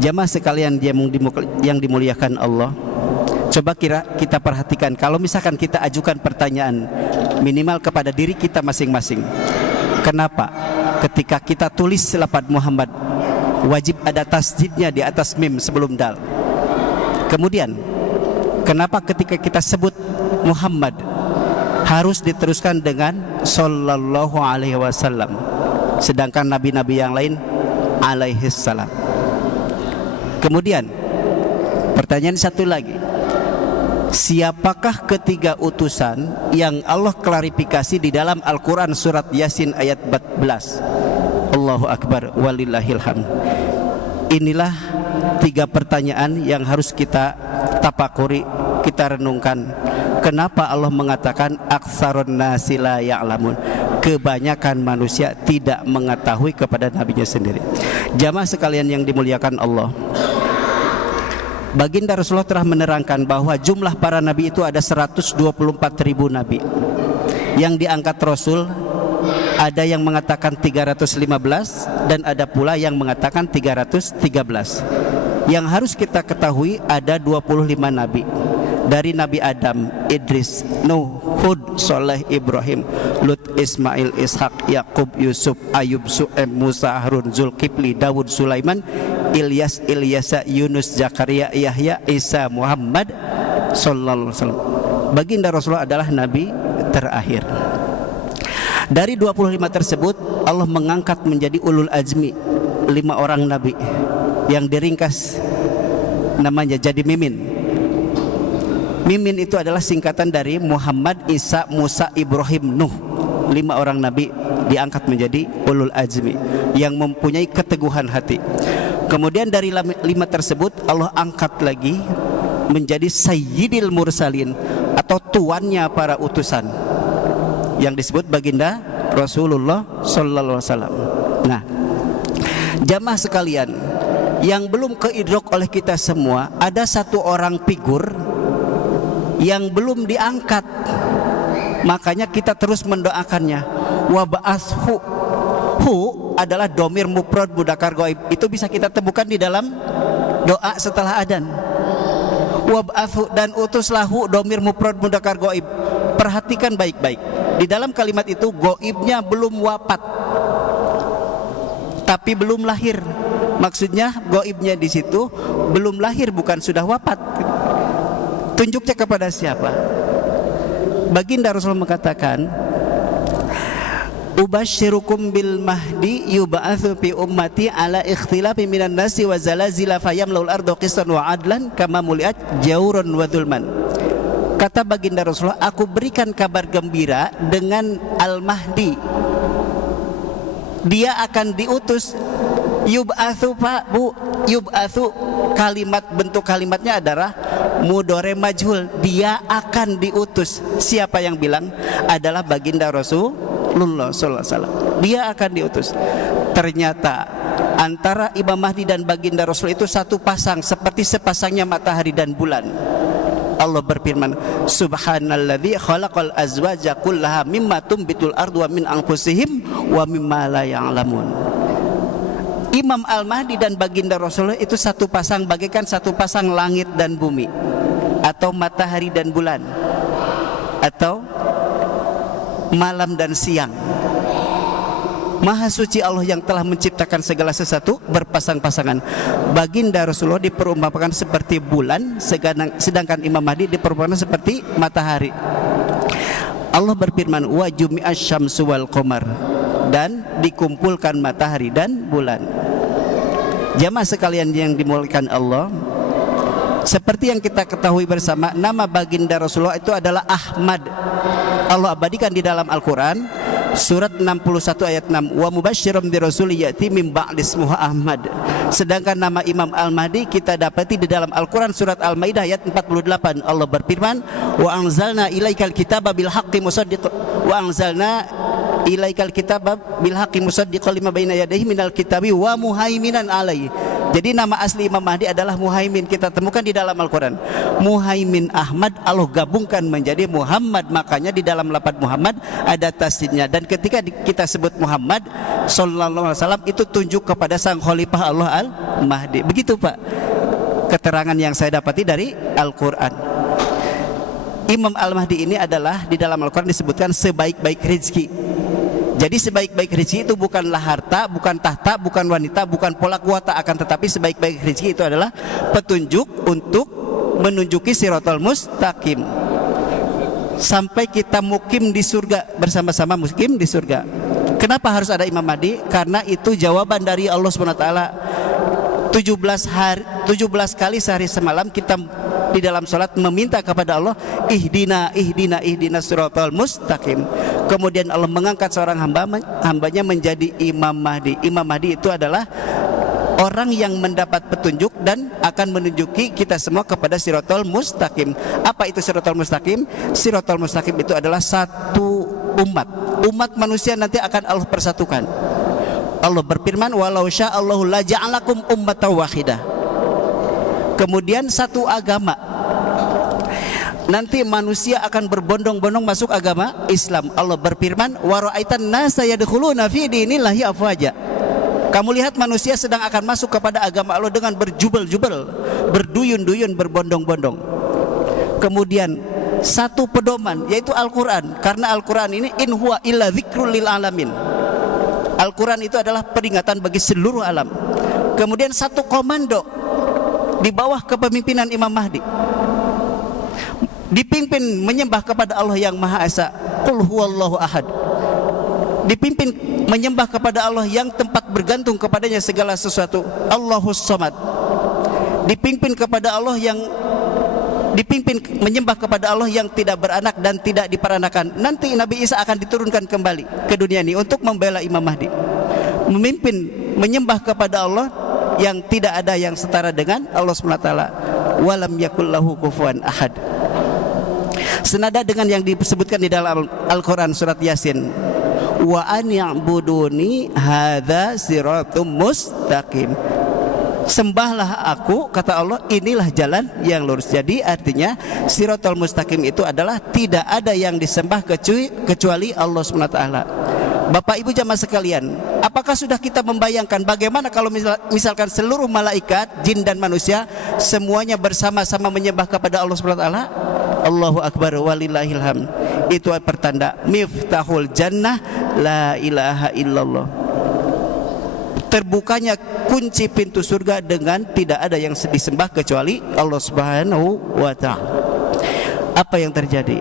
Jamaah sekalian yang dimuliakan Allah, coba kita perhatikan, kalau misalkan kita ajukan pertanyaan minimal kepada diri kita masing-masing, kenapa ketika kita tulis lafaz Muhammad wajib ada tasdidnya di atas mim sebelum dal? Kemudian kenapa ketika kita sebut Muhammad harus diteruskan dengan sallallahu alaihi wasallam, sedangkan nabi-nabi yang lain alaihi salam? Kemudian pertanyaan satu lagi, siapakah ketiga utusan yang Allah klarifikasi di dalam Al-Quran surat Yasin ayat 14? Allahu Akbar walillahil hamd. Inilah tiga pertanyaan yang harus kita tapakuri, kita renungkan. Kenapa Allah mengatakan aktsarun nasi la ya'lamun? Kebanyakan manusia tidak mengetahui kepada nabinya sendiri. Jamaah sekalian yang dimuliakan Allah, Baginda Rasulullah telah menerangkan bahwa jumlah para nabi itu ada 124.000 nabi. Yang diangkat Rasul ada yang mengatakan 315 dan ada pula yang mengatakan 313. Yang harus kita ketahui ada 25 nabi. Dari Nabi Adam, Idris, Nuh, Hud, Soleh, Ibrahim, Lut, Ismail, Ishak, Yakub, Yusuf, Ayub, Su'em, Musa, Harun, Zulkifli, Dawud, Sulaiman, Ilyas, Ilyasa, Yunus, Zakaria, Yahya, Isa, Muhammad sallallahu alaihi wasallam. Baginda Rasulullah adalah nabi terakhir. Dari 25 tersebut Allah mengangkat menjadi ulul azmi 5 orang nabi yang diringkas namanya jadi mimin. Mimin itu adalah singkatan dari Muhammad, Isa, Musa, Ibrahim, Nuh. 5 orang nabi diangkat menjadi ulul azmi yang mempunyai keteguhan hati. Kemudian dari 5 tersebut Allah angkat lagi menjadi sayyidil mursalin atau tuannya para utusan yang disebut baginda Rasulullah sallallahu alaihi wasallam. Nah, jamaah sekalian yang belum keidrok oleh kita semua, ada satu orang figur yang belum diangkat, makanya kita terus mendoakannya. Wa ba'ashu, hu adalah domir mufrad mudzakkar ghaib, itu bisa kita temukan di dalam doa setelah adzan. Wa ba'ashu, dan utuslahu domir mufrad mudzakkar ghaib. Perhatikan baik-baik, di dalam kalimat itu ghaibnya belum wafat tapi belum lahir. Maksudnya ghaibnya di situ belum lahir, bukan sudah wafat. Tunjuknya kepada siapa? Baginda Rasulullah mengatakan, ubasyirukum bil mahdi yub'atsu fi ummati ala ikhtilafi minan nasi wa zalazila fayamlaul ardu qistan wa adlan kama muliat jauran wa dzulman. Kata baginda Rasulullah, aku berikan kabar gembira dengan Al-Mahdi. Dia akan diutus. Yub'atsu yub'atsu, kalimat bentuk kalimatnya adalah mudhari majhul, dia akan diutus. Siapa yang bilang? Adalah baginda Rasulullah sallallahu alaihi wasallam. Dia akan diutus. Ternyata antara Imam Mahdi dan baginda Rasul itu satu pasang, seperti sepasangnya matahari dan bulan. Allah berfirman, subhanalladzi khalaqal azwaja kullaha mimma tumbitul ardu wa min anfusihim wa mimma la ya'lamun. Imam Al-Mahdi dan baginda Rasulullah itu satu pasang, bagaikan satu pasang langit dan bumi, atau matahari dan bulan, atau malam dan siang. Maha suci Allah yang telah menciptakan segala sesuatu berpasang-pasangan. Baginda Rasulullah diperumpamakan seperti bulan, sedangkan Imam Mahdi diperumpamakan seperti matahari. Allah berfirman, wa jumi'asy syamsu wal qamar, dan dikumpulkan matahari dan bulan. Jamaah sekalian yang dimuliakan Allah, seperti yang kita ketahui bersama, nama baginda Rasulullah itu adalah Ahmad. Allah abadikan di dalam Al-Quran surat 61 ayat 6, wa mubasysyiran bi rasulin ya'ti min ba'di ismuhu Ahmad. Sedangkan nama Imam Al-Mahdi kita dapati di dalam Al-Quran surat Al-Maidah ayat 48. Allah berfirman, wa anzalna ilaikal kitaba bil haqqi musaddiqan wa anzalna ilaikal kitaba bil haqqi musaddiqan lima baina yadayhi minal kitabi wa muhaiminan alaihi. Jadi nama asli Imam Mahdi adalah Muhaimin. Kita temukan di dalam Al-Quran. Muhaimin Ahmad Allah gabungkan menjadi Muhammad. Makanya di dalam lafaz Muhammad ada tasdidnya. Dan ketika kita sebut Muhammad sallallahu alaihi wasallam, itu tunjuk kepada sang khalifah Allah Al-Mahdi. Begitu Pak keterangan yang saya dapati dari Al-Quran. Imam Al-Mahdi ini adalah di dalam Al-Quran disebutkan sebaik-baik rezeki. Jadi sebaik-baik rezeki itu bukanlah harta, bukan tahta, bukan wanita, bukan pola kuota, akan tetapi sebaik-baik rezeki itu adalah petunjuk untuk menunjuki siratal mustaqim. Sampai kita mukim di surga, bersama-sama mukim di surga. Kenapa harus ada Imam Mahdi? Karena itu jawaban dari Allah SWT. 17 kali sehari semalam kita di dalam salat meminta kepada Allah, ihdina siratal mustaqim. Kemudian Allah mengangkat seorang hambanya menjadi Imam Mahdi. Imam Mahdi itu adalah orang yang mendapat petunjuk dan akan menunjuki kita semua kepada siratal mustaqim. Apa itu siratal mustaqim? Siratal mustaqim itu adalah satu umat manusia nanti akan Allah persatukan. Allah berfirman, walau sya'allahu la ja'alakum ummatan wahidah. Kemudian satu agama. Nanti manusia akan berbondong-bondong masuk agama Islam. Allah berfirman, wa ra'aitan nasa yadkhuluna fi dinillahi afwaja. Kamu lihat manusia sedang akan masuk kepada agama Allah dengan berjubel-jubel, berduyun-duyun, berbondong-bondong. Kemudian satu pedoman, yaitu Al-Quran. Karena Al-Quran ini in huwa illa dzikrul lil alamin. Al-Quran itu adalah peringatan bagi seluruh alam. Kemudian satu komando di bawah kepemimpinan Imam Mahdi, dipimpin menyembah kepada Allah yang Maha Esa, Qul huwallahu ahad. Dipimpin menyembah kepada Allah yang tempat bergantung kepadanya segala sesuatu, Allahus Samad. Dipimpin menyembah kepada Allah yang tidak beranak dan tidak diperanakan. Nanti Nabi Isa akan diturunkan kembali ke dunia ini untuk membela Imam Mahdi. Memimpin menyembah kepada Allah yang tidak ada yang setara dengan Allah SWT. Walam yakul lahu kufuwan ahad. Senada dengan yang disebutkan di dalam Al-Quran surat Yasin, wa an ya'buduni hadza siratum mustaqim. Sembahlah aku, kata Allah, inilah jalan yang lurus. Jadi artinya siratal mustaqim itu adalah tidak ada yang disembah kecuali Allah SWT. Bapak Ibu jamaah sekalian, apakah sudah kita membayangkan bagaimana kalau misalkan seluruh malaikat, jin dan manusia semuanya bersama-sama menyembah kepada Allah SWT? Allahu Akbar walillahil hamd. Itu pertanda miftahul jannah la ilaha illallah. Terbukanya kunci pintu surga dengan tidak ada yang disembah kecuali Allah Subhanahu wa ta'ala. Apa yang terjadi?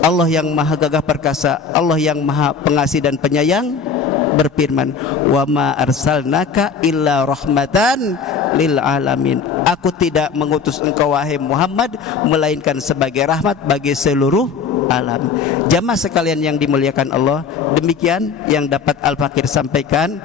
Allah yang maha gagah perkasa, Allah yang maha pengasih dan penyayang berfirman, wa ma arsalnaka illa rahmatan lil alamin. Aku tidak mengutus engkau wahai Muhammad melainkan sebagai rahmat bagi seluruh alam. Jamaah sekalian yang dimuliakan Allah, demikian yang dapat Al-Fakir sampaikan.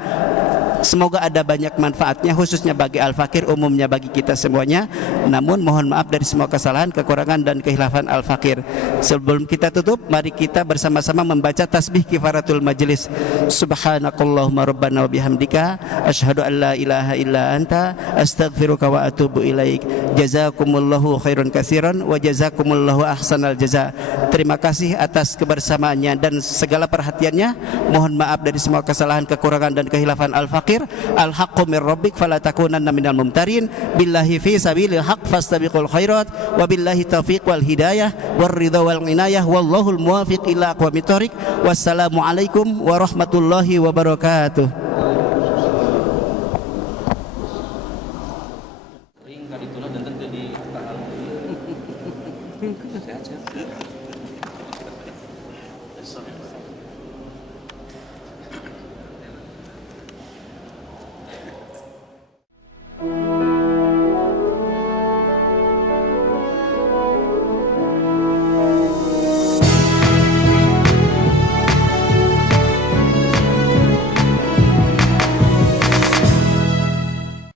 Semoga ada banyak manfaatnya, khususnya bagi Al-Fakir, umumnya bagi kita semuanya. Namun mohon maaf dari semua kesalahan, kekurangan dan kehilafan Al-Fakir. Sebelum kita tutup, mari kita bersama-sama membaca tasbih kifaratul majlis. Subhanakallahumma rabbana wa bihamdika asyhadu an la ilaha illa anta astaghfiruka wa atubu ilaik. Jazakumullahu khairan katsiran wa jazakumullahu ahsanal jaza. Terima kasih atas kebersamaannya dan segala perhatiannya. Mohon maaf dari semua kesalahan, kekurangan dan kehilafan Al-Fakir. Al-haqqu min rabbik fala takunanna minal mumtarin. Billahi fi sabilil haqq fastabiqul khairat wa billahi taufiq wal hidayah war ridha wal inayah wallahul muwaffiq ila aqwamit thoriq. Wassalamu alaikum warahmatullahi wabarakatuh. Ring kali itulah dan tentu di